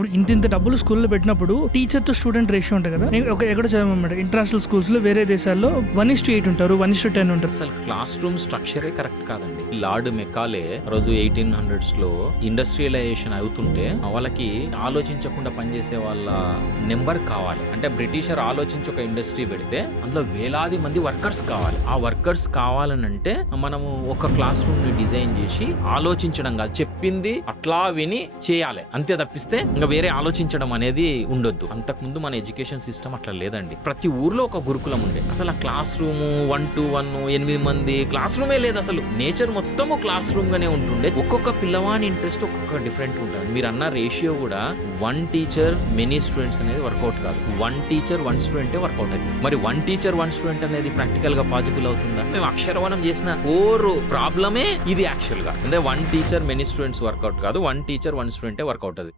ఇప్పుడు ఇంత డబ్బులు స్కూల్లో పెట్టినప్పుడు టీచర్ టు స్టూడెంట్ రేషియో ఉంటుంది కదా, ఎక్కడ చదవమాట ఇంటర్నేషనల్ స్కూల్స్ లో వేరే దేశాల్లో 1:8 ఉంటారు, 1:10 ఉంటారు. అసలు క్లాస్ రూమ్ స్ట్రక్చరే కరెక్ట్ కాదండి. లార్డ్ మెకాలే రోజు 1800s లో ఇండస్ట్రియలైజేషన్ అవుతుంటే వాళ్ళకి ఆలోచించకుండా పనిచేసే వాళ్ళ నెంబర్ కావాలి. అంటే బ్రిటిషర్ ఆలోచించి ఒక ఇండస్ట్రీ పెడితే అందులో వేలాది మంది వర్కర్స్ కావాలి. ఆ వర్కర్స్ కావాలనంటే మనము ఒక క్లాస్ రూమ్ ని డిజైన్ చేసి ఆలోచించడం కాదు, చెప్పింది అట్లా విని చేయాలి అంతే తప్పిస్తే ఇంకా వేరే ఆలోచించడం అనేది ఉండొద్దు. అంతకుముందు మన ఎడ్యుకేషన్ సిస్టమ్ అట్లా లేదండి. ప్రతి ఊర్లో ఒక గురుకులం ఉండే. అసలు ఆ క్లాస్ రూమ్ 1 to 1 8 మంది క్లాస్ రూమే లేదు. అసలు నేచర్ మొత్తము క్లాస్ రూమ్ గానే ఉంటుండే. ఒక్కొక్క పిల్లవాని ఇంట్రెస్ట్ ఒక్కొక్క డిఫరెంట్ ఉంటుంది. మీరు అన్న రేషియో కూడా 1 టీచర్ మెనీ స్టూడెంట్స్ అనేది వర్కౌట్ కాదు. 1 టీచర్ 1 స్టూడెంటే వర్కౌట్ అవుతుంది. మరి 1 టీచర్ 1 స్టూడెంట్ అనేది ప్రాక్టికల్ గా పాసిబుల్ అవుతుందా? మేము అక్షరవనం చేసిన కోర్ ప్రాబ్లమే ఇది యాక్చువల్ గా. అంటే 1 టీచర్ మెనీ స్టూడెంట్స్ వర్కౌట్ కాదు, 1 టీచర్ 1 స్టూడెంటే వర్కౌట్ అది.